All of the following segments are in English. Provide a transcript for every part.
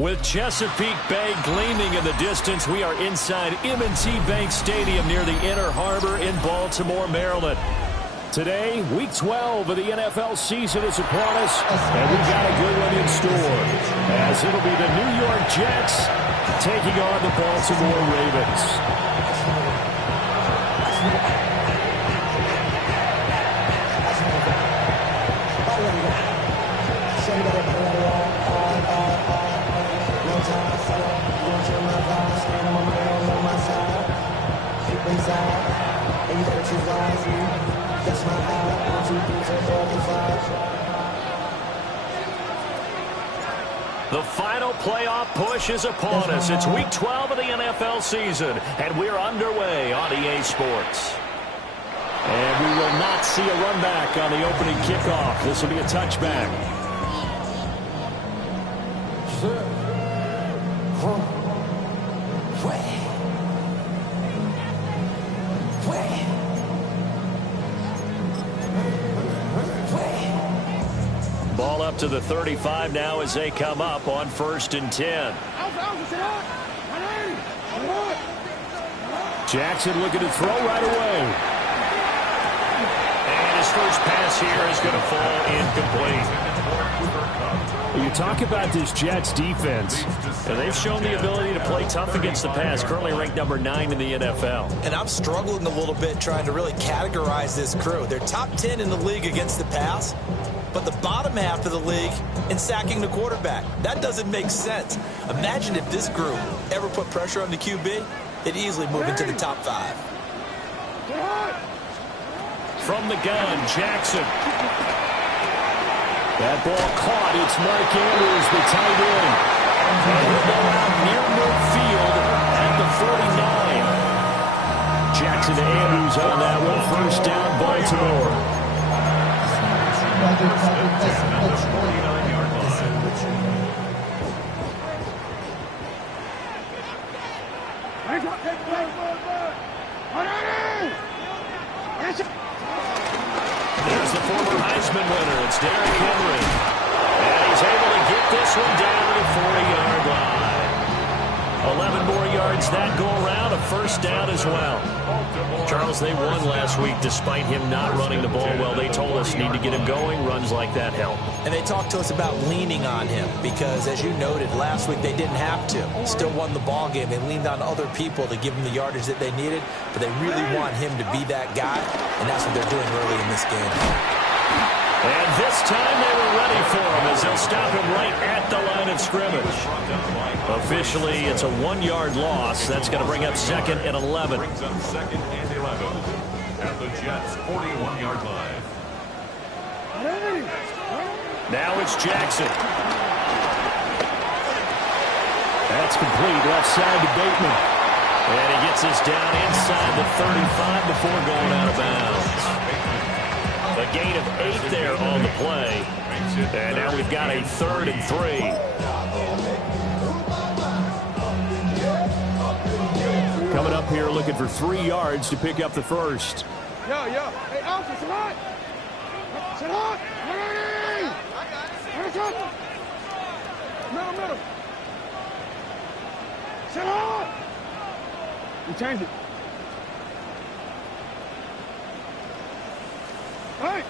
With Chesapeake Bay gleaming in the distance, we are inside M&T Bank Stadium near the Inner Harbor in Baltimore, Maryland. Today, Week 12 of the NFL season is upon us, and we've got a good one in store, as it'll be the New York Jets taking on the Baltimore Ravens. The final playoff push is upon us. It's Week 12 of the NFL season, and we're underway on EA Sports. And we will not see a run back on the opening kickoff. This will be a touchback. Ball up to the 35 now as they come up on 1st and 10. Jackson looking to throw right away. And his first pass here is going to fall incomplete. You talk about this Jets defense, and they've shown the ability to play tough against the pass, currently ranked number 9 in the NFL. And I'm struggling a little bit trying to really categorize this crew. They're top 10 in the league against the pass, but the bottom half of the league in sacking the quarterback. That doesn't make sense. Imagine if this group ever put pressure on the QB, they'd easily move into the top 5. From the gun, Jackson. That ball caught. It's Mark Andrews, the tight end. And he'll go out near midfield at the 49. Jackson to Andrews on that one. First down, Baltimore. There's the former Heisman winner. It's Derrick Henry. And he's able to get this one down to the 40-yard line. 11 more yards that go around. A first down as well. Charles, they won last week despite him not running the ball well. They told us need to get him going. Runs like that help. And they talked to us about leaning on him because, as you noted, last week they didn't have to. Still won the ball game. They leaned on other people to give them the yardage that they needed, but they really want him to be that guy, and that's what they're doing early in this game. And this time they were ready for him as they'll stop him right at the line of scrimmage. Officially, it's a 1-yard loss. That's going to bring up 2nd and 11. Brings up 2nd and 11 at the Jets' 41-yard line. Now it's Jackson. That's complete. Left side to Bateman. And he gets this down inside the 35 before going out of bounds. A gain of 8 there on the play. And now we've got a 3rd and 3. Coming up here looking for 3 yards to pick up the first. Yo. Hey, Alpha, sit hot. Sit hot. Middle. Sit hot. You change it. Hey.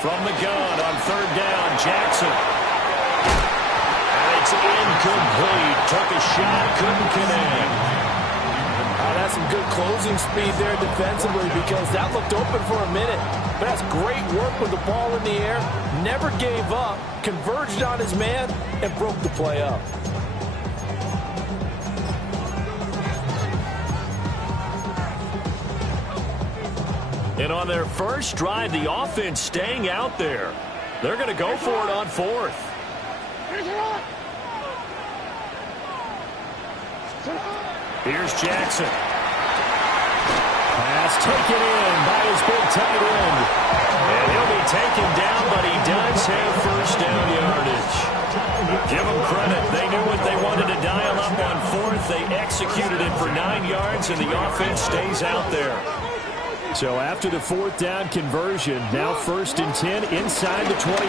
From the gun on 3rd down, Jackson. And it's incomplete. Took a shot, couldn't connect. That's some good closing speed there defensively because that looked open for a minute. But that's great work with the ball in the air. Never gave up, converged on his man, and broke the play up. And on their first drive, the offense staying out there. They're going to go for it on 4th. Here's Jackson. Pass taken in by his big tight end. And he'll be taken down, but he does have first down yardage. Give them credit. They knew what they wanted to dial up on 4th. They executed it for 9 yards, and the offense stays out there. So after the 4th down conversion, now 1st and 10 inside the 25.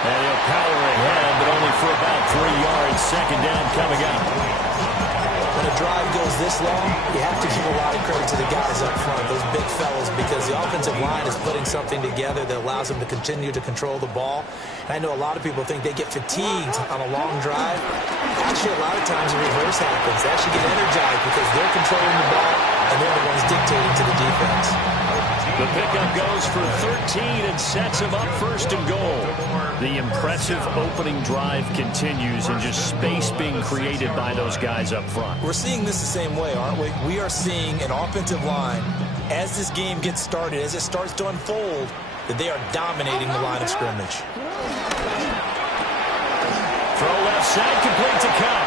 And he'll power ahead, but only for about 3 yards. Second down coming up. When a drive goes this long, you have to give a lot of credit to the guys up front, those big fellas, because the offensive line is putting something together that allows them to continue to control the ball. And I know a lot of people think they get fatigued on a long drive. Actually, a lot of times the reverse happens. They actually get energized because they're controlling the ball and they're the ones dictating to the defense. The pickup goes for 13 and sets him up first and goal. The impressive opening drive continues and just space being created by those guys up front. We're seeing this the same way, aren't we? We are seeing an offensive line, as this game gets started, as it starts to unfold, that they are dominating the line of scrimmage. Throw left side, complete to Cup.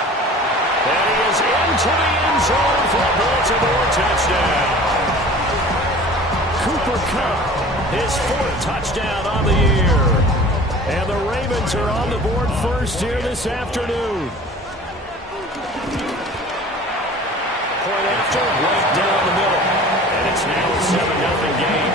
And he is into the end zone for a Baltimore touchdown. Cooper Kupp, his 4th touchdown on the year. And the Ravens are on the board first here this afternoon. Point after, right down the middle. And it's now a 7-0 game.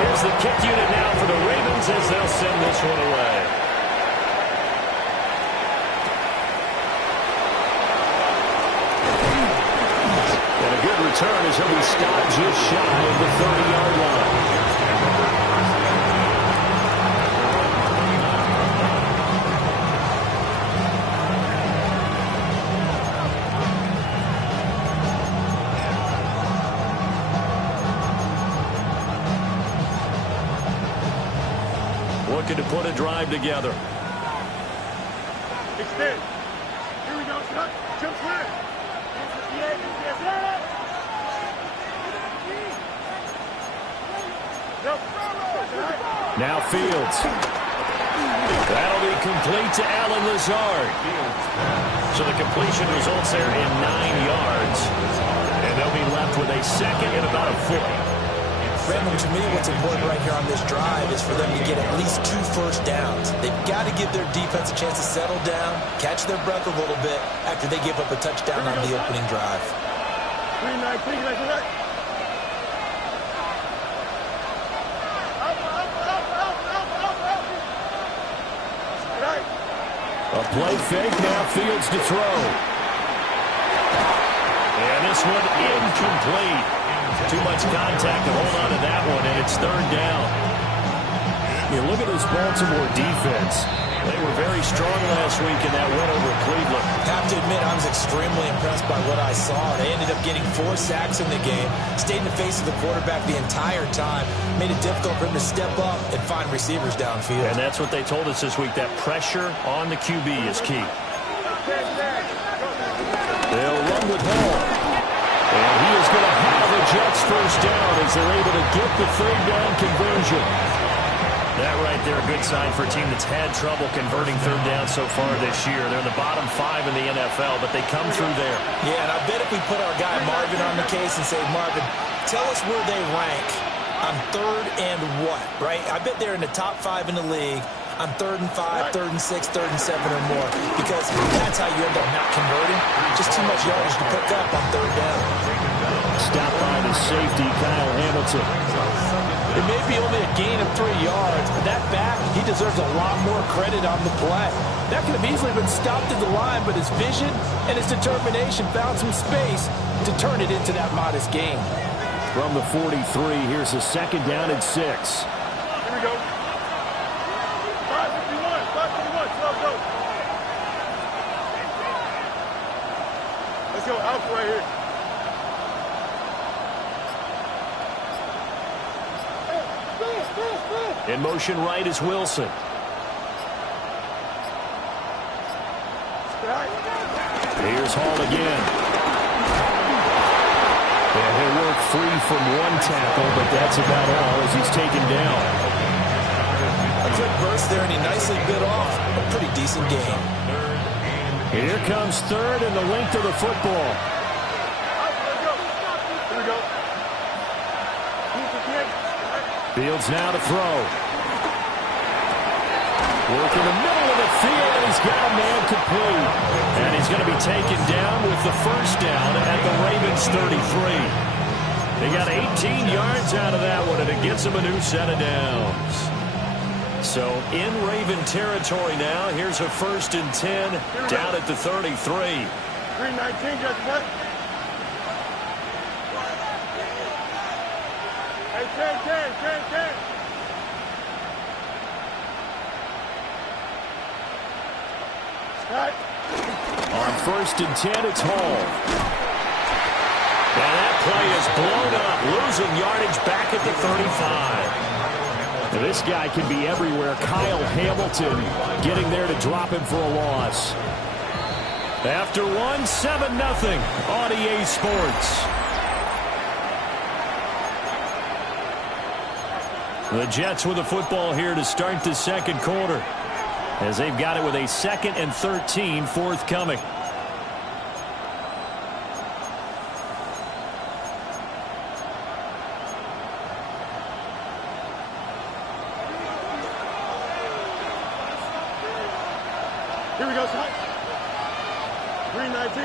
Here's the kick unit now for the Ravens as they'll send this one away. Return as he'll be stopped just shy of the 30-yard line. Looking to put a drive together. Extend. Here we go. Cut. Jump square. Now Fields. That'll be complete to Allen Lazard. So the completion results there in 9 yards. And they'll be left with a second and about a foot. Brandon, to me, what's important right here on this drive is for them to get at least 2 first downs. They've got to give their defense a chance to settle down, catch their breath a little bit after they give up a touchdown on the opening drive. 3-9, A play fake, now Fields to throw. And this one incomplete. Too much contact to hold on to that one, and it's 3rd down. You look at this Baltimore defense. They were very strong last week in that win over Cleveland. Have to admit, I was extremely impressed by what I saw. They ended up getting 4 sacks in the game, stayed in the face of the quarterback the entire time, made it difficult for him to step up and find receivers downfield. And that's what they told us this week, that pressure on the QB is key. They'll run with Hall. And he is going to have the Jets first down as they're able to get the 3rd down conversion. That right there, a good sign for a team that's had trouble converting 3rd down so far this year. They're in the bottom 5 in the NFL, but they come through there. Yeah, and I bet if we put our guy Marvin on the case and say, Marvin, tell us where they rank on 3rd and what, right? I bet they're in the top 5 in the league on 3rd and 5, 3rd and 6, 3rd and 7 or more, because that's how you end up not converting. Just too much yardage to pick up on 3rd down. Stopped by the safety, Kyle Hamilton. It may be only a gain of 3 yards, but that back, he deserves a lot more credit on the play. That could have easily been stopped at the line, but his vision and his determination found some space to turn it into that modest gain. From the 43, here's a 2nd down and 6. Here we go. 551, 12 go. Let's go, Alpha right here. In motion right is Wilson. Here's Hall again. And he'll work free from 1 tackle, but that's about all as he's taken down. A quick burst there, and he nicely bit off a pretty decent game. Here comes 3rd and the length of the football. Here we go. Fields now to throw. Work in the middle of the field, and he's got a man complete. And he's going to be taken down with the first down at the Ravens 33. They got 18 yards out of that one, and it gets them a new set of downs. So in Raven territory now. Here's a 1st and 10 down at the 33. 319, just what? Hey, 10. Scott. On 1st and 10, it's Hall. And that play is blown up, losing yardage back at the 35. Now this guy can be everywhere. Kyle Hamilton getting there to drop him for a loss. After 7-0 on EA Sports. The Jets with the football here to start the second quarter, as they've got it with a 2nd and 13 forthcoming. Here we go, Scott. 319,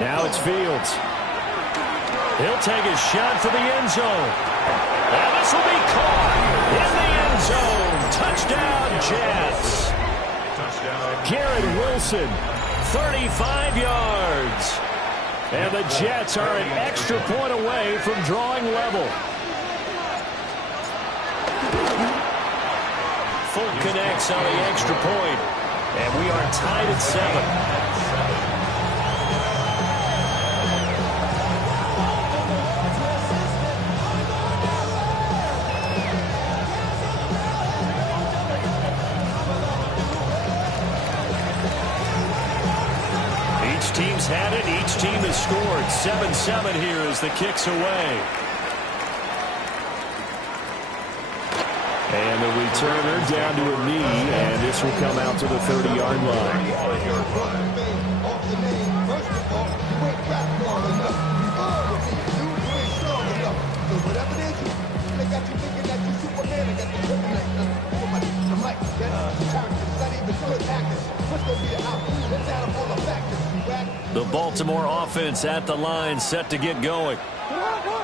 Now it's Fields. He'll take a shot for the end zone. And this will be caught in the end zone. Touchdown, Jets. Garrett Wilson, 35 yards. And the Jets are an extra point away from drawing level. Full connects on the extra point. And we are tied at 7. Each team's had it. Each team has scored. 7-7 here as the kick's away. And the returner down to a knee, and this will come out to the 30-yard line. The Baltimore offense at the line, set to get going.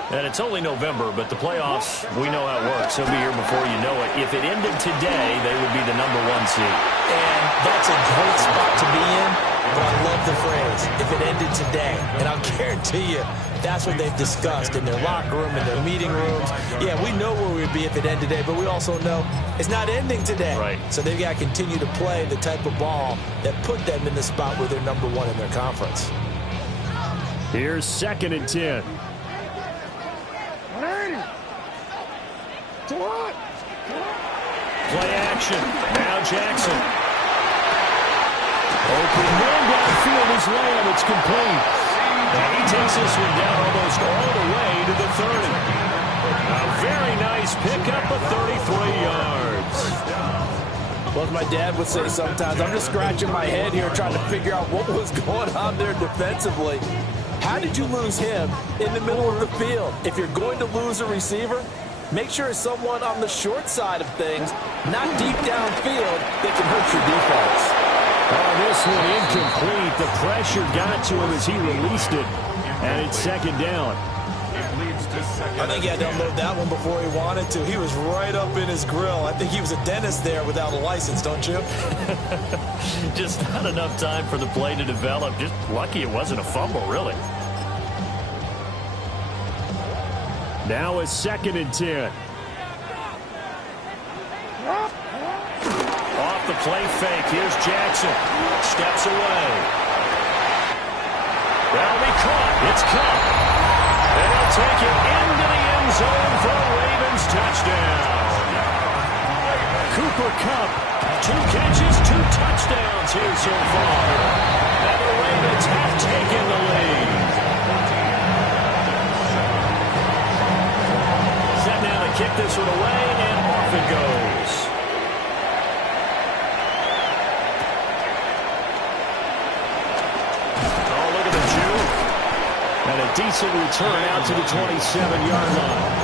And it's only November, but the playoffs, we know how it works. He'll be here before you know it. If it ended today, they would be the #1 seed. And that's a great spot to be in, but I love the phrase, if it ended today. And I'll guarantee you, that's what they've discussed in their locker room, in their meeting rooms. Yeah, we know where we'd be if it ended today, but we also know it's not ending today. Right. So they've got to continue to play the type of ball that put them in the spot where they're #1 in their conference. Here's 2nd and 10. Play action. Now Jackson. Open man downfield is Lamb. It's complete. And he takes this one down almost all the way to the 30. A very nice pickup of 33 yards. Well, as my dad would say sometimes, I'm just scratching my head here trying to figure out what was going on there defensively. How did you lose him in the middle of the field? If you're going to lose a receiver, make sure it's someone on the short side of things, not deep downfield, that can hurt your defense. Oh, this one incomplete. The pressure got to him as he released it, and it's 2nd down. I think he had to unload that one before he wanted to. He was right up in his grill. I think he was a dentist there without a license, don't you? Just not enough time for the play to develop. Just lucky it wasn't a fumble, really. Now it's 2nd and 10. Off the play fake. Here's Jackson. Steps away. That'll be caught. It's caught. And he'll take it into the end zone for a Ravens touchdown. Cooper Kupp, 2 catches, 2 touchdowns here so far. And the Ravens have taken the lead. Set now to kick this one away, and off it goes. Oh, look at the juke. And a decent return out to the 27-yard line.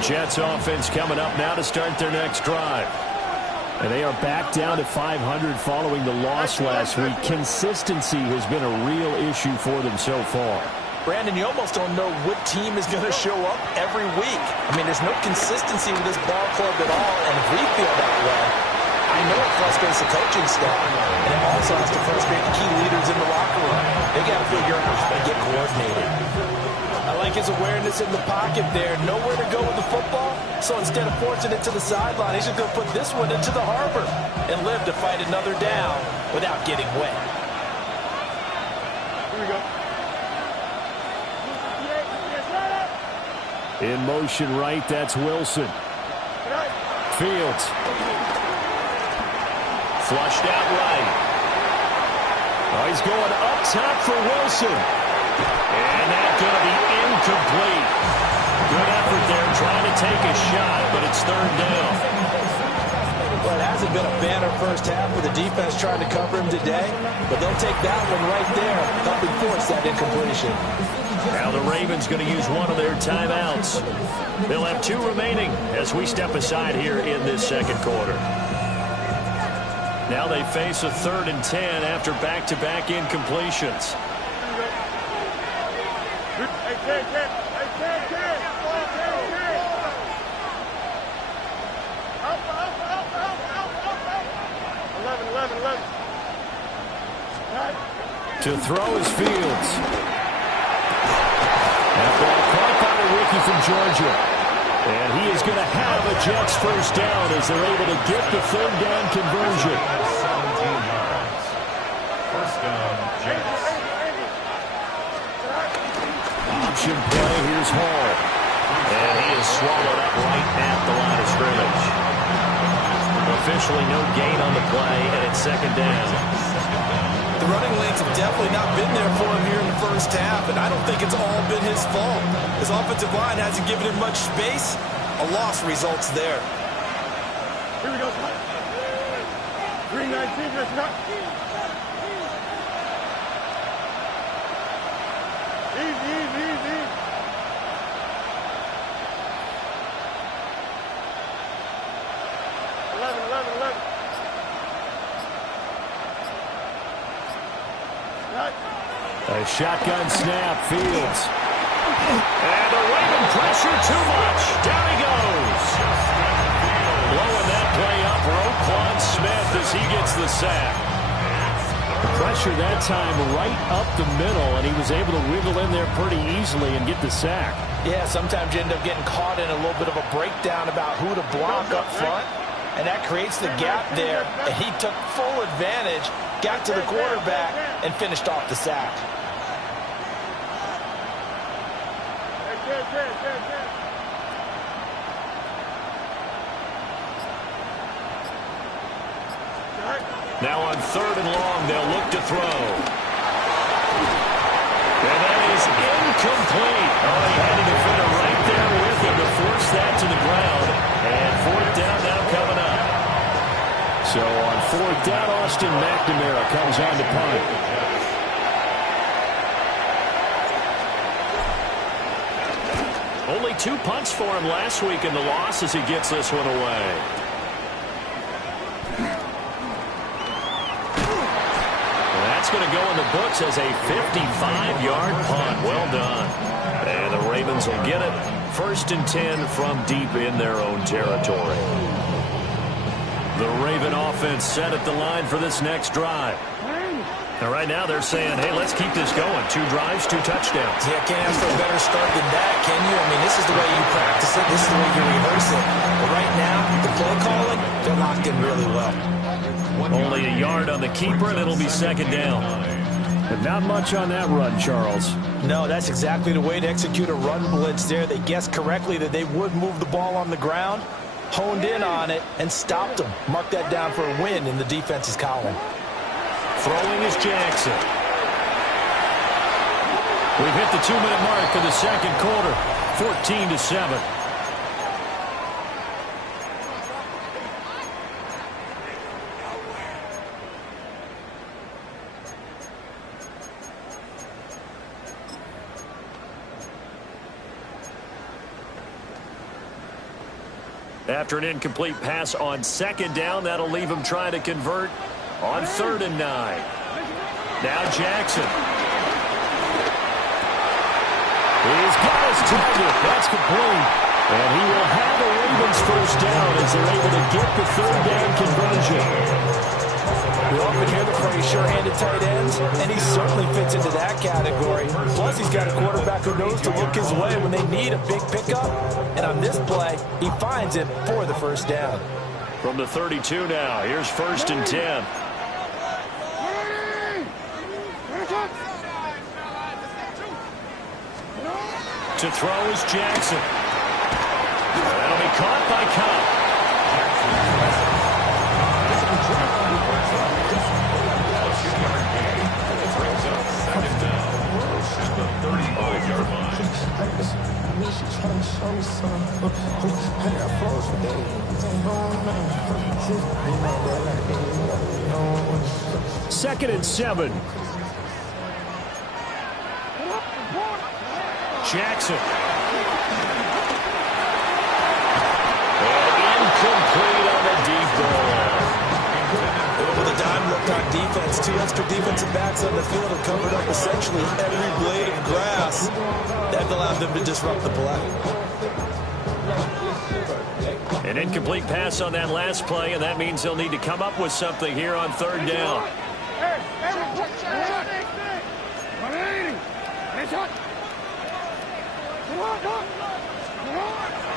Jets offense coming up now to start their next drive. And they are back down to 500 following the loss last week. Consistency has been a real issue for them so far. Brandon, you almost don't know what team is going to show up every week. I mean, there's no consistency with this ball club at all, and if we feel that way, I know it frustrates the coaching staff, and it also has to frustrate the key leaders in the locker room. They got to figure out how to get coordinated. I like his awareness in the pocket there. Nowhere to go with the football, so instead of forcing it to the sideline, he's just going to put this one into the harbor and live to fight another down without getting wet. Here we go. In motion right, that's Wilson. Fields. Flushed out right. Oh, he's going up top for Wilson. And that's going to be incomplete. Good effort there trying to take a shot, but it's third down. Well, it hasn't been a banner first half with the defense trying to cover him today, but they'll take that one right there, helping force that incompletion. Now the Ravens going to use one of their timeouts. They'll have 2 remaining as we step aside here in this second quarter. Now they face a 3rd and 10 after back-to-back incompletions. To throw is Fields. That ball caught by the rookie from Georgia. And he is going to have a Jets first down as they're able to get the 3rd down conversion. 17 yards. First down, Jets. Option play, here's Hall. And he is swallowed up right at the line of scrimmage. Officially no gain on the play, and it's 2nd down. The running lanes have definitely not been there for him here in the first half, and I don't think it's all been his fault. His offensive line hasn't given him much space. A loss results there. Here we go. 319, let's not. Easy, easy, easy. A shotgun snap, Fields. And the Raven pressure too much. Down he goes. Blowing that play up, Roquan Smith as he gets the sack. Pressure that time right up the middle, and he was able to wiggle in there pretty easily and get the sack. Yeah, sometimes you end up getting caught in a little bit of a breakdown about who to block up front, and that creates the gap there, and he took full advantage, got to the quarterback, and finished off the sack. Now on 3rd and long, they'll look to throw. And that is incomplete. Oh, he had a defender right there with him to force that to the ground. And 4th down now coming up. So on 4th down, Austin McNamara comes on to punt. Only 2 punts for him last week in the loss as he gets this one away. That's going to go in the books as a 55-yard punt. Well done. And the Ravens will get it. 1st and 10 from deep in their own territory. The Raven offense set at the line for this next drive. And right now they're saying, hey, let's keep this going. 2 drives, 2 touchdowns. Yeah, can't ask for a better start than that, can you? I mean, this is the way you practice it. This is the way you rehearse it. But right now, the play calling, they're locked in really well. Only a yard on the keeper, and it'll be 2nd down. But not much on that run, Charles. No, that's exactly the way to execute a run blitz there. They guessed correctly that they would move the ball on the ground, honed in on it, and stopped them. Mark that down for a win in the defense's column. Throwing is Jackson. We've hit the 2-minute mark of the second quarter, 14-7. After an incomplete pass on second down, that'll leave him trying to convert on 3rd and 9. Now Jackson. He's got his target. That's complete. And he will have a Ravens first down as they're able to get the 3rd down conversion. We often hear the phrase sure-handed tight ends, and he certainly fits into that category. Plus, he's got a quarterback who knows to look his way when they need a big pickup. And on this play, he finds it for the first down. From the 32 now, here's 1st and 10. To throw is Jackson. That'll be caught by Cobb. Second and 7. Jackson. And incomplete on the deep ball. With a dime look on defense, 2 extra defensive backs on the field have covered up essentially every blade of grass. That allowed them to disrupt the play. An incomplete pass on that last play, and that means they'll need to come up with something here on 3rd down.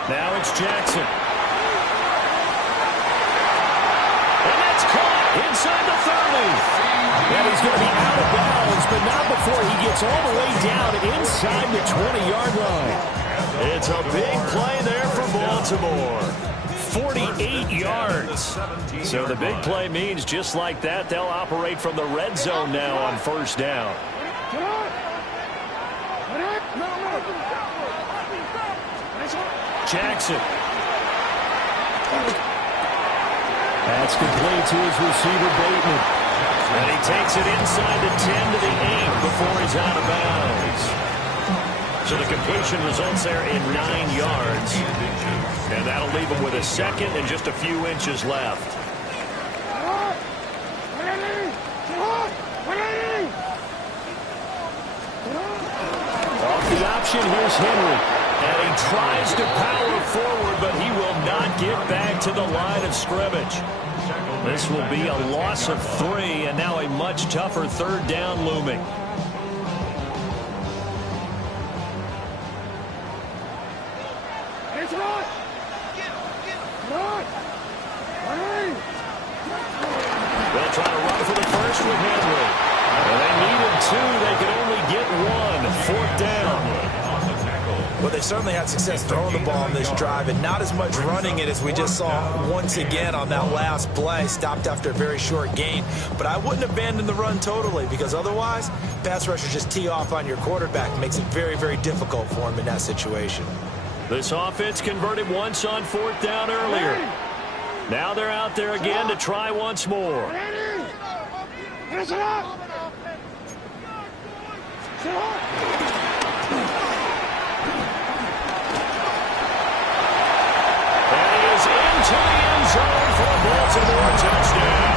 Now it's Jackson. And that's caught inside the 30. And he's going to be out of bounds, but not before he gets all the way down inside the 20-yard line. It's a big play there for Baltimore. 48 yards. So the big play means just like that, they'll operate from the red zone now on 1st down. Jackson. That's complete to his receiver, Bateman. And he takes it inside the 10 to the 8 before he's out of bounds. So the completion results there in 9 yards. And that'll leave him with a second and just a few inches left. Off the option, here's Henry. And he tries to power forward, but he will not get back to the line of scrimmage. This will be a loss of 3, and now a much tougher 3rd down looming. They'll try to run for the first with Henry. And they needed 2. They could only get 1. 4th down. Well, they certainly had success throwing the ball on this drive and not as much running it as we just saw once again on that last play. Stopped after a very short gain. But I wouldn't abandon the run totally because otherwise, pass rushers just tee off on your quarterback. It makes it very, very difficult for him in that situation. This offense converted once on 4th down earlier. Now they're out there again to try once more. To the end zone for a Baltimore touchdown.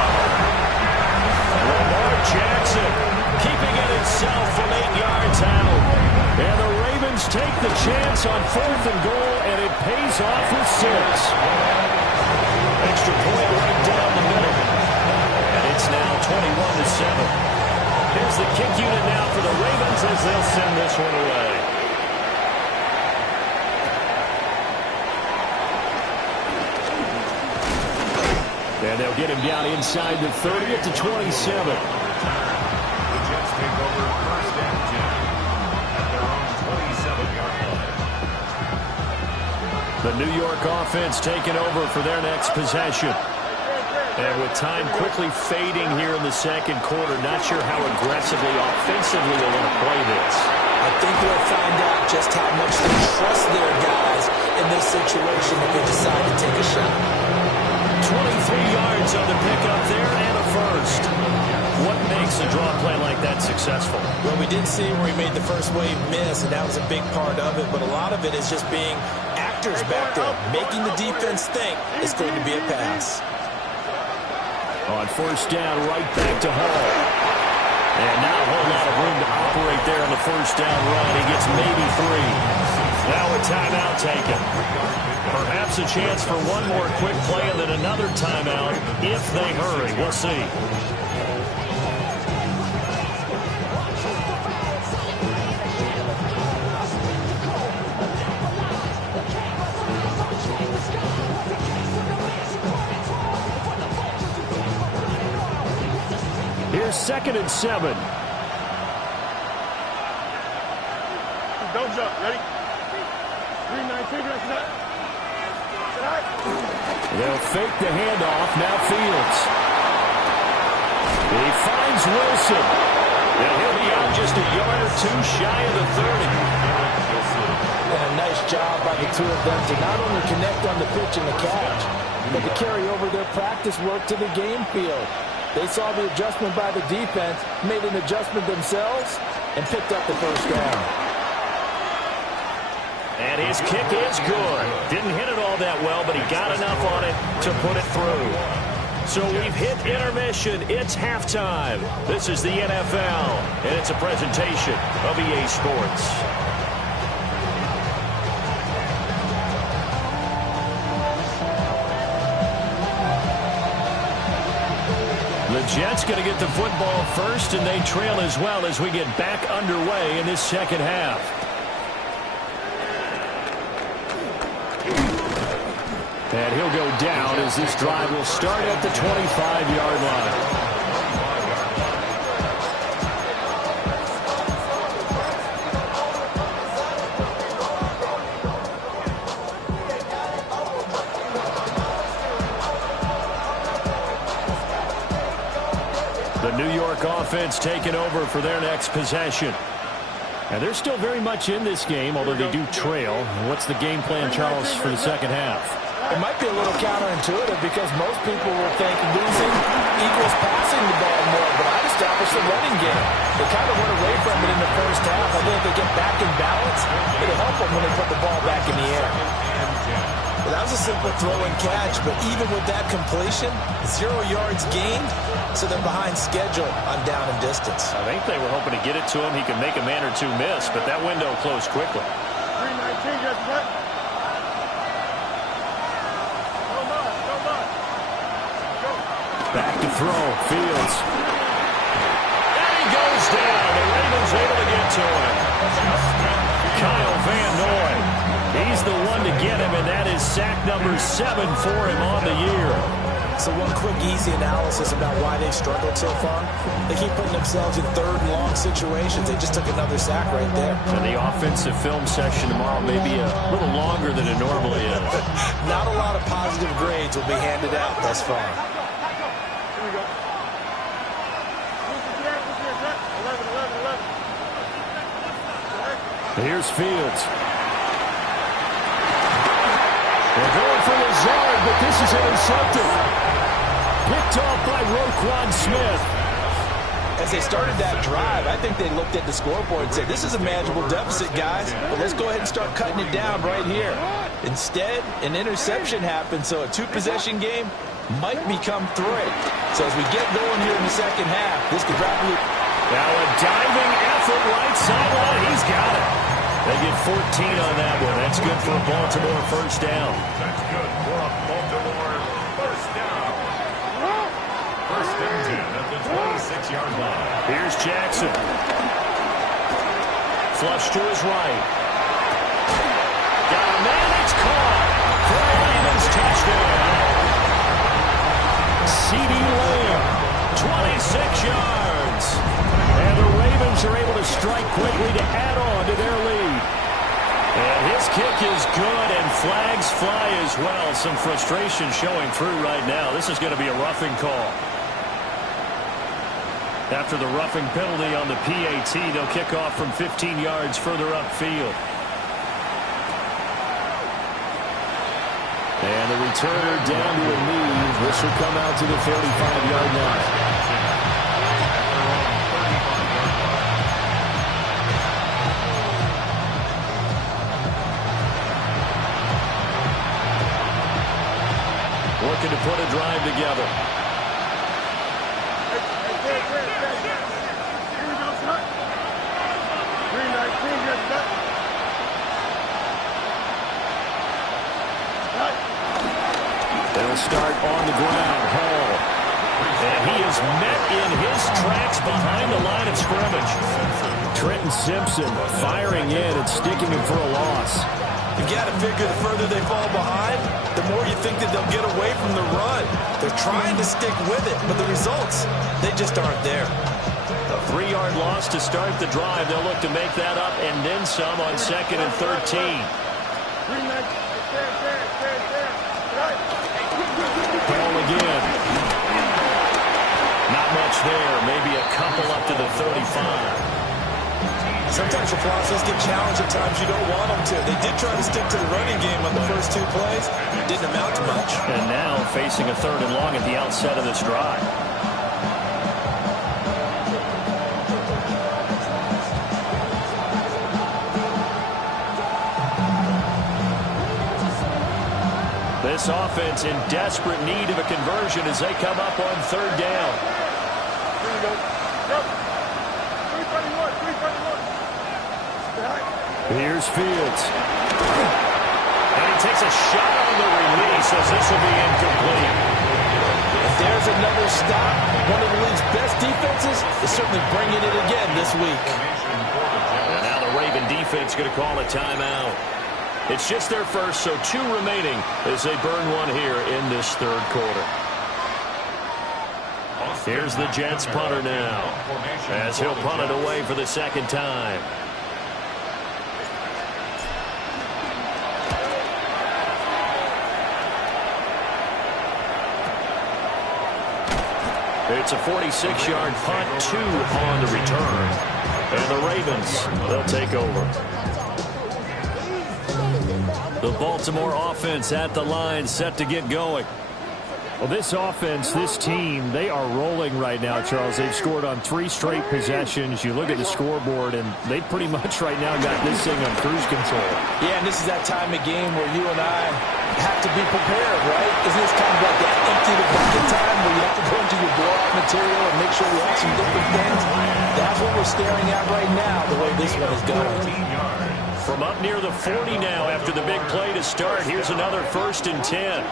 Lamar Jackson keeping it himself from 8 yards out. And the Ravens take the chance on 4th and goal, and it pays off with 6. Extra point right down the middle. And it's now 21-7. Here's the kick unit now for the Ravens as they'll send this one away. And they'll get him down inside the 30 to 27. The Jets take over 1st and 10 at their own 27-yard line. The New York offense taking over for their next possession. And with time quickly fading here in the 2nd quarter, not sure how aggressively, offensively they're going to play this. I think we'll find out just how much they trust their guys in this situation if they decide to take a shot. 23 yards on the pickup there and a first. What makes a draw play like that successful? Well, we did see where he made the first wave miss, and that was a big part of it. But a lot of it is just being accurate protectors back there, making the defense think it's going to be a pass. On first down, right back to Hall. And not a whole lot of room to operate there on the first down run. He gets maybe 3. Now a timeout taken. Perhaps a chance for one more quick play and then another timeout if they hurry. We'll see. Here's 2nd and 7. Don't jump. Ready? 3-9, They'll fake the handoff. Now Fields. He finds Wilson. And he'll be out just a yard or two shy of the 30. And a nice job by the two of them to not only connect on the pitch and the catch, but to carry over their practice work to the game field. They saw the adjustment by the defense, made an adjustment themselves, and picked up the first down. And his kick is good. Didn't hit it all that well, but he got enough on it to put it through. So we've hit intermission. It's halftime. This is the NFL, and it's a presentation of EA Sports. The Jets going to get the football first, and they trail as well as we get back underway in this second half. And he'll go down as this drive will start at the 25-yard line. The New York offense taking over for their next possession. And they're still very much in this game, although they do trail. What's the game plan, Charles, for the second half? It might be a little counterintuitive because most people will think losing equals passing the ball more, but I'd establish the running game. They kind of went away from it in the first half. I think if they get back in balance, it'll help them when they put the ball back in the air. Well, that was a simple throw and catch, but even with that completion, 0 yards gained, so they're behind schedule on down and distance. I think they were hoping to get it to him. He could make a man or two miss, but that window closed quickly. 3-19, just what? Back to throw. Fields. And he goes down. The Ravens able to get to him. Kyle Van Noy. He's the one to get him, and that is sack number 7 for him on the year. So one quick, easy analysis about why they've struggled so far. They keep putting themselves in 3rd and long situations. They just took another sack right there. And the offensive film session tomorrow may be a little longer than it normally is. Not a lot of positive grades will be handed out thus far. Here we go. 11. Here's Fields. They're going for Lazard, but this is intercepted. Picked off by Roquan Smith. As they started that drive, I think they looked at the scoreboard and said, this is a manageable deficit, guys, but let's go ahead and start cutting it down right here. Instead, an interception happened, so a 2-possession game might become 3. So as we get going here in the second half, this could rapidly... Now a diving effort right sideline. He's got it. They get 14 on that one. That's good for a Baltimore first down. That's good for a Baltimore first down. First and 10 at the 26-yard line. Here's Jackson. Flush to his right. Got a man. It's caught for a Ravens touchdown. C.D. Lamb, 26 yards. And the Ravens are able to strike quickly to add on to their lead. And his kick is good, and flags fly as well. Some frustration showing through right now. This is going to be a roughing call. After the roughing penalty on the PAT, they'll kick off from 15 yards further upfield. And the returner down to a knee. This will come out to the 35-yard line. looking to put a drive together. They'll start on the ground. Hall. And he is met in his tracks behind the line of scrimmage. Trenton Simpson firing in and sticking him for a loss. You got to figure the further they fall behind, the more you think that they'll get away from the run. They're trying to stick with it, but the results, they just aren't there. A 3-yard loss to start the drive. They'll look to make that up and then some on 2nd and 13. Ball again. Not much there. Maybe a couple up to the 35. Sometimes your process get challenged at times you don't want them to. They did try to stick to the running game on the first 2 plays. Didn't amount to much. And now facing a 3rd and long at the outset of this drive. This offense in desperate need of a conversion as they come up on 3rd down. Here's Fields. And he takes a shot on the release as this will be incomplete. There's another stop. One of the league's best defenses is certainly bringing it again this week. And now the Raven defense going to call a timeout. It's just their first, so 2 remaining as they burn one here in this 3rd quarter. Here's the Jets punter now as he'll punt it away for the 2nd time. It's a 46-yard punt, 2 on the return. And the Ravens, they'll take over. The Baltimore offense at the line, set to get going. Well, this offense, this team, they are rolling right now, Charles. They've scored on 3 straight possessions. You look at the scoreboard, and they pretty much right now got this thing on cruise control. Yeah, and this is that time of game where you and I have to be prepared, right? Isn't this kind of like that empty the bucket time where you have to go into your blowout material and make sure we have some different things? That's what we're staring at right now, the way this one is going. From up near the 40 now after the big play to start, here's another 1st and 10.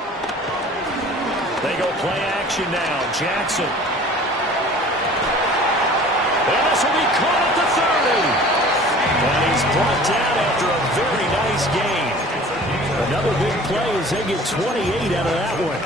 They go play action now. Jackson. And this will be caught at the 30. And he's brought down after a very nice gain. Another big play as they get 28 out of that one.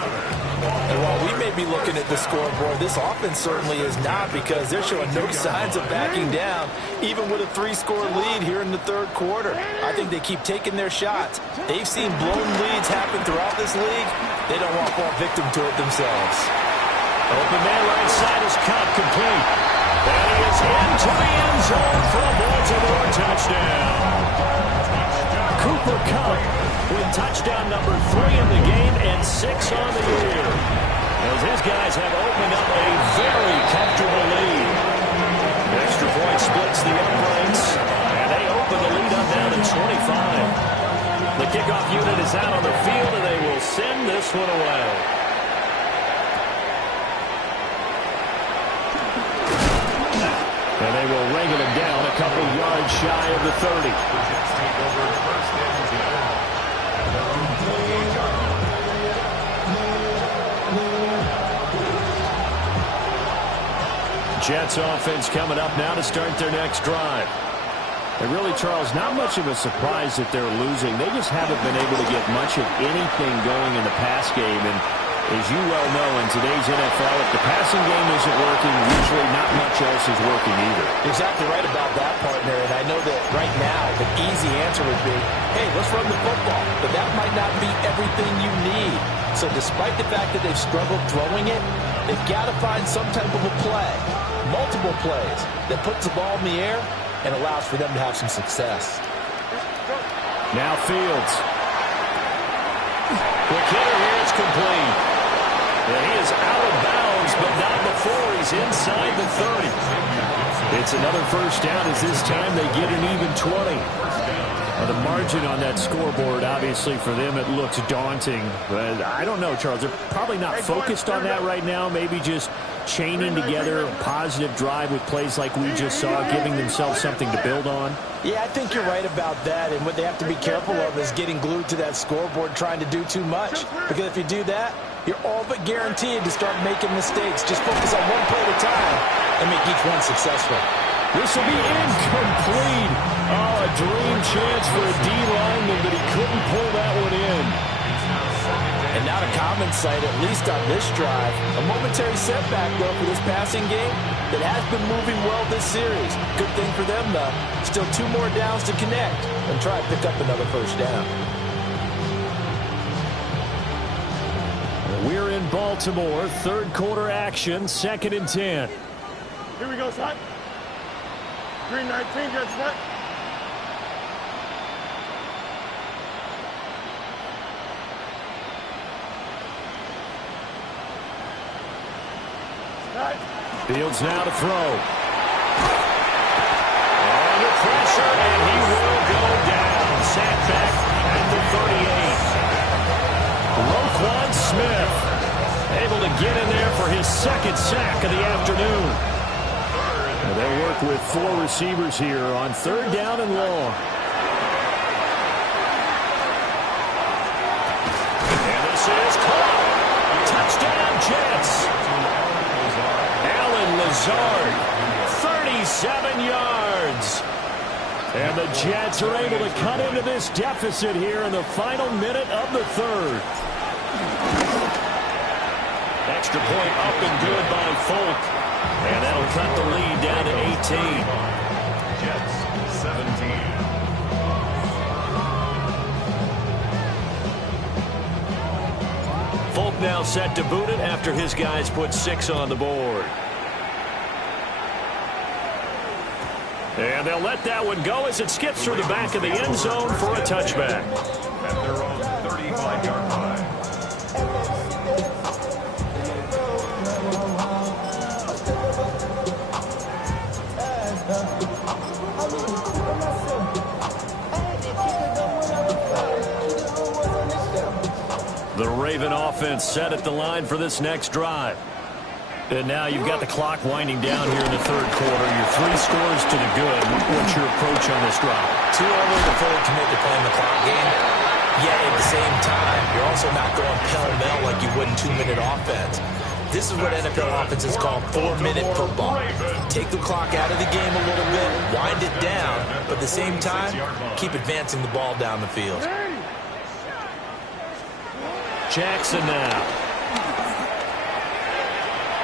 And while we may be looking at the scoreboard, this offense certainly is not, because they're showing no signs of backing down, even with a 3-score lead here in the 3rd quarter. I think they keep taking their shots. They've seen blown leads happen throughout this league. They don't want to fall victim to it themselves. Open man right side is caught, complete. And he is into the end zone for a Baltimore touchdown. Cooper Kupp with touchdown number 3 in the game and 6 on the year. As his guys have opened up a very comfortable lead. Extra point splits the uprights, and they open the lead up now to 25. The kickoff unit is out on the field, and they will send this one away. And they will wrangle him down a couple yards shy of the 30. Jets offense coming up now to start their next drive. And really, Charles, not much of a surprise that they're losing. They just haven't been able to get much of anything going in the pass game. And as you well know, in today's NFL, if the passing game isn't working, usually not much else is working either. Exactly right about that, partner. And I know that right now the easy answer would be, hey, let's run the football. But that might not be everything you need. So despite the fact that they've struggled throwing it, they've got to find some type of a play, multiple plays, that puts the ball in the air and allows for them to have some success. Now Fields. Quick hitter here, it's complete. And he is out of bounds, but not before he's inside the 30. It's another first down as this time they get an even 20. The margin on that scoreboard, obviously, for them, it looks daunting. But I don't know, Charles. They're probably not focused on that right now. Maybe just chaining together a positive drive with plays like we just saw, giving themselves something to build on. Yeah, I think you're right about that. And what they have to be careful of is getting glued to that scoreboard trying to do too much. Because if you do that, you're all but guaranteed to start making mistakes. Just focus on one play at a time and make each one successful. This will be incomplete. Oh, a dream chance for a D lineman, but he couldn't pull that one in. And not a common sight, at least on this drive. A momentary setback, though, for this passing game that has been moving well this series. Good thing for them, though. Still 2 more downs to connect and try to pick up another first down. We're in Baltimore. Third quarter action, 2nd and 10. Here we go, son. 319, just what? Fields now to throw. Under pressure, and he will go down. Sacked back at the 38. Roquan Smith able to get in there for his 2nd sack of the afternoon. And they'll work with 4 receivers here on 3rd down and long. And this is caught. Touchdown, Jets. Alan Lazard, 37 yards. And the Jets are able to cut into this deficit here in the final minute of the 3rd. Extra point up and good by Folk. And that'll cut the lead down to 18. Jets, 17. Folk now set to boot it after his guys put 6 on the board. And they'll let that one go as it skips through the back of the end zone for a touchback. At their own 35-yard line. The Raven offense set at the line for this next drive. And now you've got the clock winding down here in the 3rd quarter. Your 3 scores to the good. What's your approach on this drive? Too early to fully commit to playing the clock game. Yet at the same time, you're also not going pell-mell like you would in 2-minute offense. This is what NFL offenses call 4-minute football. Take the clock out of the game a little bit, wind it down, but at the same time, keep advancing the ball down the field. Jackson now.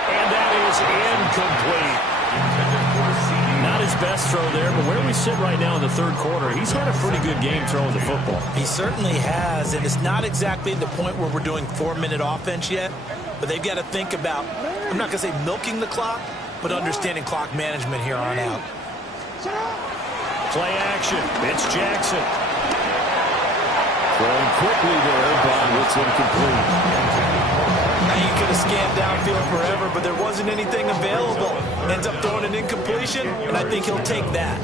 And that is incomplete. Not his best throw there, but where we sit right now in the 3rd quarter, he's had a pretty good game throwing the football. He certainly has, and it's not exactly the point where we're doing 4-minute offense yet, but they've got to think about, I'm not going to say milking the clock, but understanding clock management here on out. Play action. It's Jackson. Throwing quickly there, but it's incomplete. Now you could have scanned downfield forever, but there wasn't anything available. Ends up throwing an incompletion, and I think he'll take that.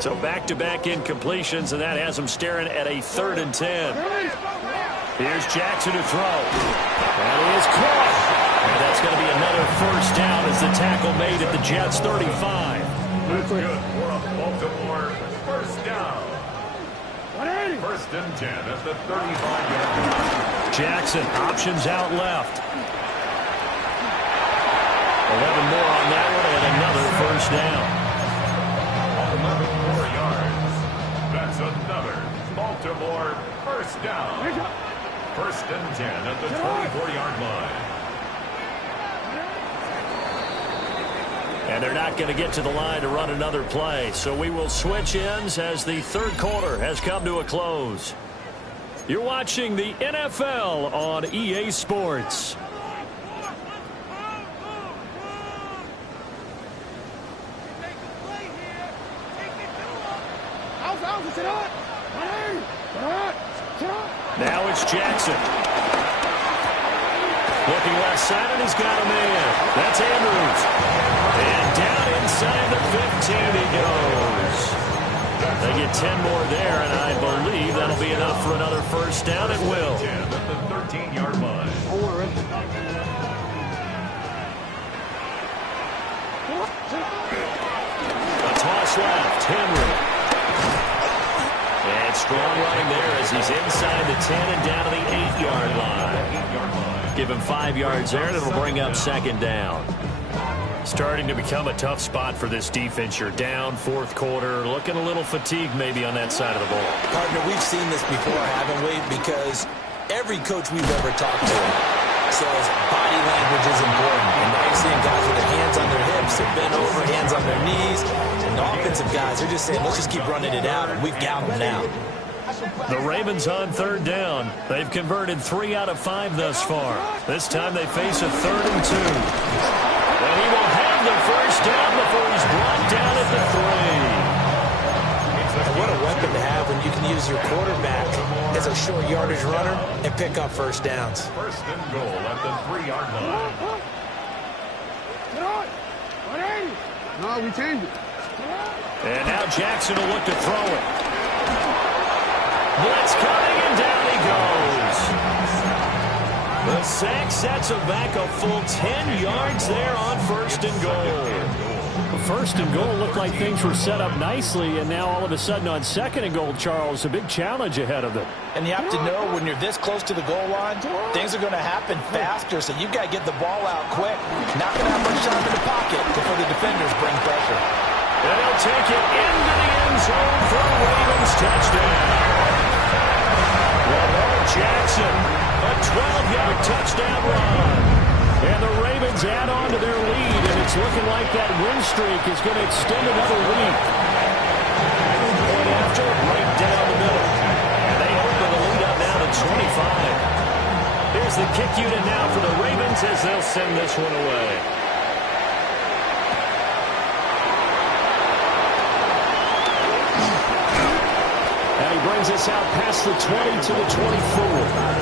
So back-to-back incompletions, and that has him staring at a 3rd and 10. Here's Jackson to throw. That is caught. And that's going to be another first down as the tackle made at the Jets' 35. That's good for a Baltimore first down. 1st and 10 at the 35-yard line. Jackson options out left. 11 more on that one and another first down. 11 more yards. That's another Baltimore first down. 1st and 10 at the 24-yard line. And they're not going to get to the line to run another play. So we will switch ends as the 3rd quarter has come to a close. You're watching the NFL on EA Sports. Now it's Jackson. Looking left side, and he's got a man. That's Andrews. And down inside the 15 he goes. They get 10 more there, and I believe that'll be enough for another first down. It will. 10 at the 13-yard line. A toss left. Henry. And strong running there as he's inside the 10 and down to the 8-yard line. Give him 5 yards there, and it'll bring up second down. Starting to become a tough spot for this defense. You're down fourth quarter, looking a little fatigued maybe on that side of the ball. Partner, we've seen this before, haven't we? Because every coach we've ever talked to says body language is important. And now you're seeing guys with their hands on their hips, they're bent over, hands on their knees. And the offensive guys, they're just saying, let's just keep running it out, and we've got them now. The Ravens on third down. They've converted 3 out of 5 thus far. This time they face a 3rd and 2. And he will have the first down before he's brought down at the 3. And what a weapon to have when you can use your quarterback as a short yardage runner and pick up first downs. First and goal at the 3-yard line. No, we changed it. And now Jackson will look to throw it. Blitz coming, and down he goes. The sack sets him back a full 10 yards there on first and goal. First and goal looked like things were set up nicely, and now all of a sudden on second and goal, Charles, a big challenge ahead of them. And you have to know when you're this close to the goal line, things are going to happen faster, so you've got to get the ball out quick. Not going to have much time in the pocket before the defenders bring pressure. And he'll take it into the end zone for a Ravens touchdown. Lamar Jackson, a 12-yard touchdown run. And the Ravens add on to their lead, and it's looking like that win streak is going to extend another week. Point after, right down the middle. And they open the lead up now to 25. Here's the kick unit now for the Ravens as they'll send this one away. And he brings us out past the 20 to the 24.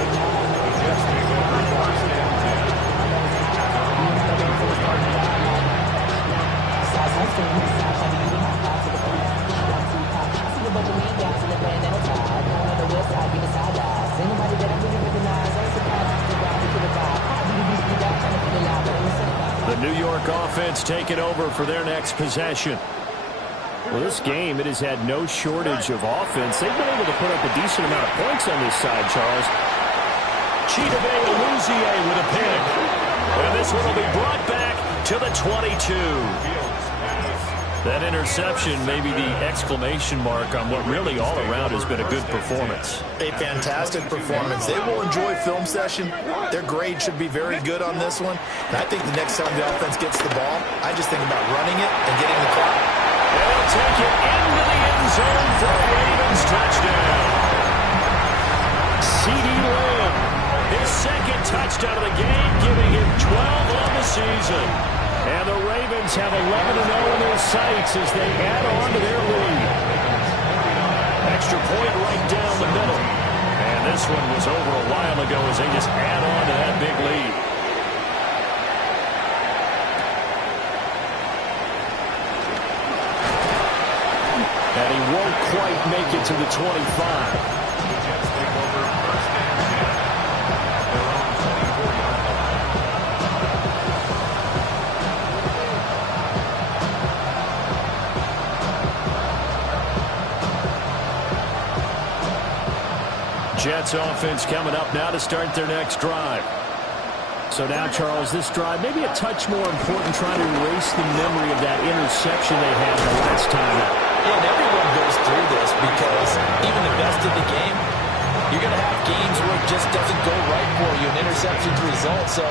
The New York offense taking over for their next possession. Well, this game, it has had no shortage of offense. They've been able to put up a decent amount of points on this side, Charles. Chidobe Awuzie with a pick. And this one will be brought back to the 22. That interception may be the exclamation mark on what really all around has been a good performance. A fantastic performance. They will enjoy film session. Their grade should be very good on this one. And I think the next time the offense gets the ball, I just think about running it and getting the clock. They'll take it into the end zone for a Ravens touchdown. CeeDee Lamb, his second touchdown of the game, giving him 12 on the season. And the Ravens have 11-0 in their sights as they add on to their lead. Extra point right down the middle. And this one was over a while ago as they just add on to that big lead. And he won't quite make it to the 25. Jets offense coming up now to start their next drive. So now, Charles, this drive maybe a touch more important, trying to erase the memory of that interception they had the last time out. Yeah, and everyone goes through this because even the best of the game, you're going to have games where it just doesn't go right for you, and interceptions result. So,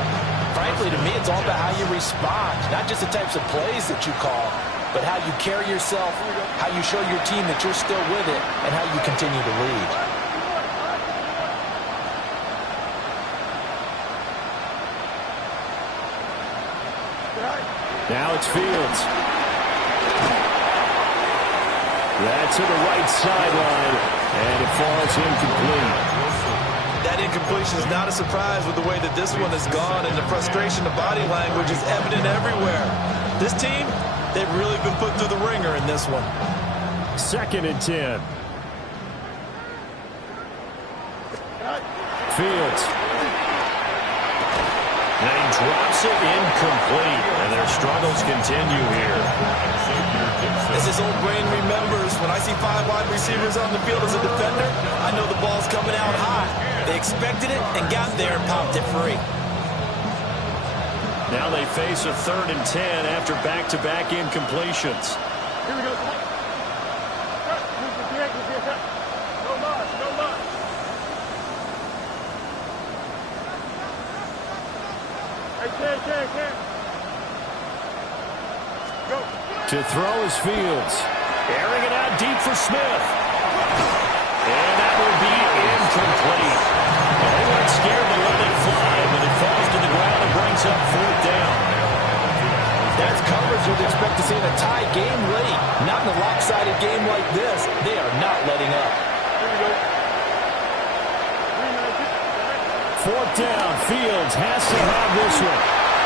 frankly, to me, it's all about how you respond, not just the types of plays that you call, but how you carry yourself, how you show your team that you're still with it, and how you continue to lead. Now it's Fields. That's to the right sideline, and it falls incomplete. That incompletion is not a surprise with the way that this one has gone, and the frustration of body language is evident everywhere. This team, they've really been put through the ringer in this one. 2nd and 10. Fields. And he drops it incomplete. And their struggles continue here. As his old brain remembers, when I see 5 wide receivers on the field as a defender, I know the ball's coming out high. They expected it and got there and popped it free. Now they face a 3rd and 10 after back-to-back incompletions. Here we go. No loss, no loss. Hey, go. To throw is Fields. Airing it out deep for Smith. And that will be incomplete. They weren't scared to let it fly, but it falls to the ground and brings up 4th down. That's coverage you'd expect to see in a tie game late. Not in a lopsided game like this. They are not letting up. 4th down. Fields has to have this one.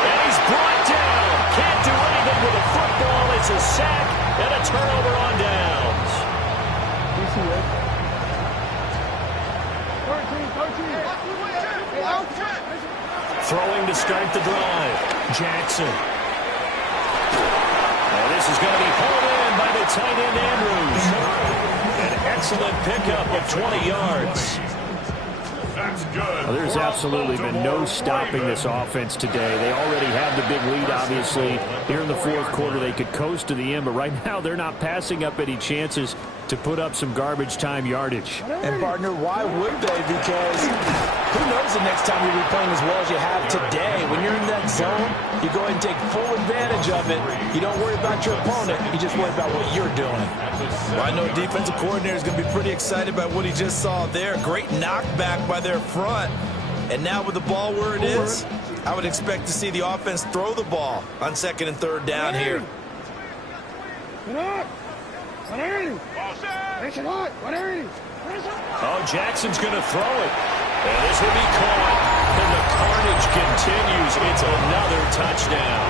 And he's brought down. Can't do anything with a football. It's a sack and a turnover on downs. 13. Throwing to start the drive. Jackson. And this is going to be pulled in by the tight end Andrews. An excellent pickup of 20 yards. That's good. Well, there's absolutely been no stopping this offense today. They already have the big lead, obviously. Here in the 4th quarter, they could coast to the end, but right now they're not passing up any chances to put up some garbage time yardage. And, partner, why would they? Because who knows the next time you'll be playing as well as you have today. When you're in that zone, you go ahead and take full advantage of it. You don't worry about your opponent. You just worry about what you're doing. Well, I know defensive coordinator is going to be pretty excited by what he just saw there. Great knockback by their front. And now with the ball where it is, I would expect to see the offense throw the ball on 2nd and 3rd down here. Oh, Jackson's going to throw it. And this will be caught. And the carnage continues. It's another touchdown.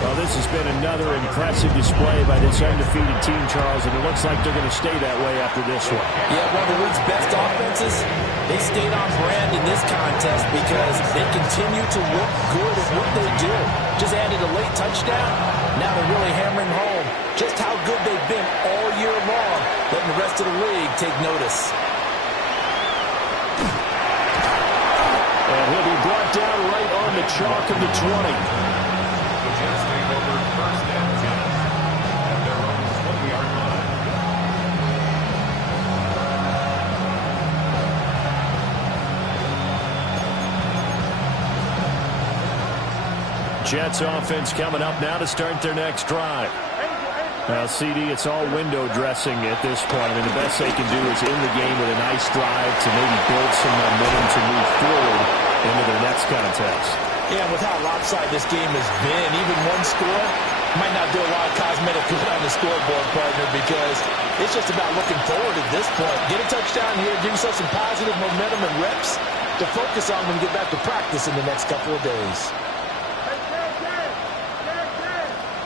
Well, this has been another impressive display by this undefeated team, Charles, and it looks like they're going to stay that way after this one. Yeah, one of the league's best offenses. They stayed on brand in this contest because they continue to look good at what they do. Just added a late touchdown. Now they're really hammering home just how good they've been all year long, letting the rest of the league take notice. And he'll be brought down right on the chalk of the 20. Jets take over 1st and 10 at their own 20-yard line. Jets offense coming up now to start their next drive. Well, CD, it's all window dressing at this point. I mean, the best they can do is end the game with a nice drive to maybe build some momentum to move forward into their next contest. Yeah, with how lopsided this game has been, even one score might not do a lot of cosmetic good on the scoreboard, partner, because it's just about looking forward at this point. Get a touchdown here, give yourself some positive momentum and reps to focus on when you get back to practice in the next couple of days.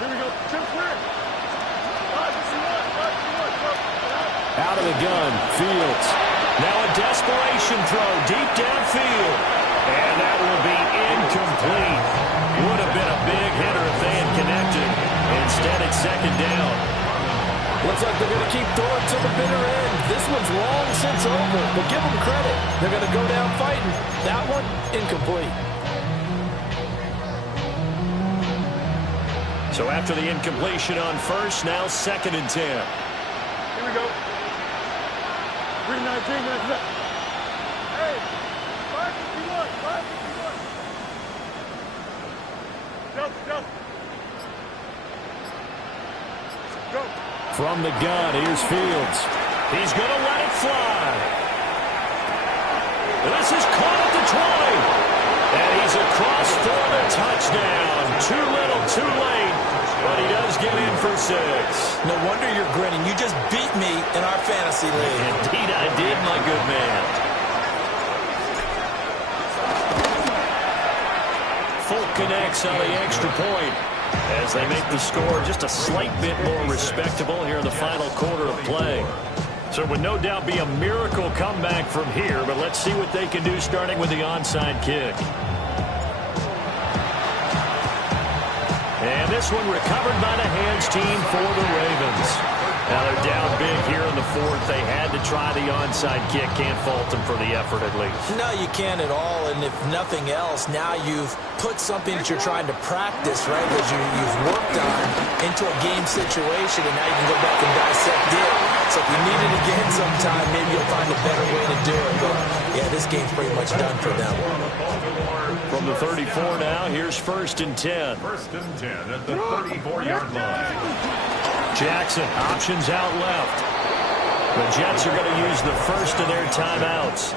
Here we go. Out of the gun, Fields. Now a desperation throw deep downfield. And that will be incomplete. Would have been a big hitter if they had connected. Instead, it's 2nd down. Looks like they're going to keep throwing to the bitter end. This one's long since over, but give them credit. They're going to go down fighting. That one, incomplete. So after the incompletion on 1st, now 2nd and 10. Here we go. 319, that's it. Hey, 551, 551. Go. Go. From the gun, here's Fields. He's going to let it fly. This is caught at the 20. And he's across for the touchdown. Too little, too late. But he does get in for 6. No wonder you're grinning. You just beat me in our fantasy league. Indeed I did, my good man. Full connects on the extra point. as they make the score just a slight bit more respectable here in the final quarter of play. So it would no doubt be a miracle comeback from here, but let's see what they can do starting with the onside kick. And this one recovered by the hands team for the Ravens. Now they're down big here in the fourth. They had to try the onside kick. Can't fault them for the effort at least. No, you can't at all. And if nothing else, now you've put something that you're trying to practice, right, that you've worked on into a game situation, and now you can go back and dissect it. So if you need it again sometime, maybe you'll find a better way to do it. But, yeah, this game's pretty much done for them. From the 34 now, here's 1st and 10. 1st and 10 at the 34-yard line. Jackson, options out left. The Jets are going to use the first of their timeouts,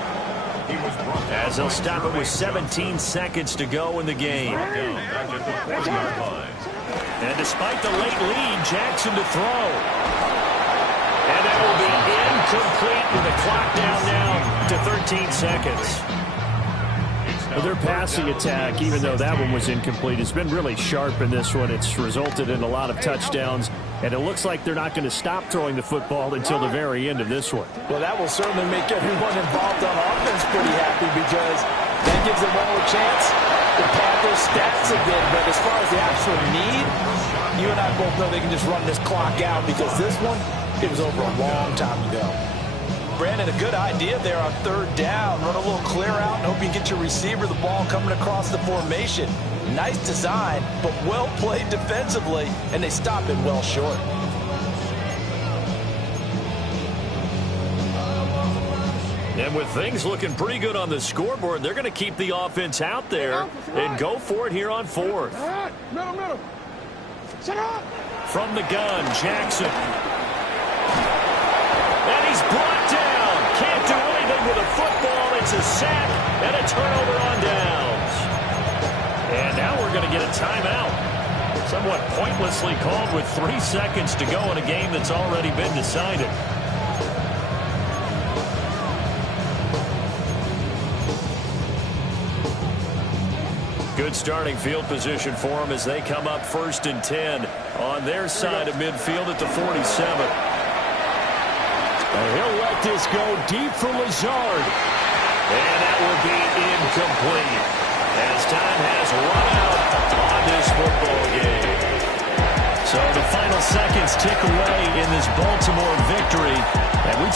as they'll stop it with 17 seconds to go in the game. And despite the late lead, Jackson to throw. And that will be incomplete with the clock down now to 13 seconds. Well, their passing attack, even though that one was incomplete, has been really sharp in this one. It's resulted in a lot of touchdowns, and it looks like they're not going to stop throwing the football until the very end of this one. Well, that will certainly make everyone involved on offense pretty happy, because that gives them all a chance to pad their stats a bit. But as far as the actual need, you and I both know they can just run this clock out, because this one, it was over a long time ago. Brandon, a good idea there on 3rd down. Run a little clear out and hope you get your receiver the ball coming across the formation. Nice design, but well played defensively, and they stop it well short. And with things looking pretty good on the scoreboard, they're going to keep the offense out there and go for it here on 4th. Middle. Set up. From the gun, Jackson. And he's brought down. Can't do anything with a football. It's a sack and a turnover on downs. And now we're going to get a timeout. Somewhat pointlessly called with 3 seconds to go in a game that's already been decided. Good starting field position for them as they come up 1st and 10 on their side of midfield at the 47. And he'll let this go deep for Lazard. And that will be incomplete, as time has run out on this football game. So the final seconds tick away in this Baltimore victory. And we talk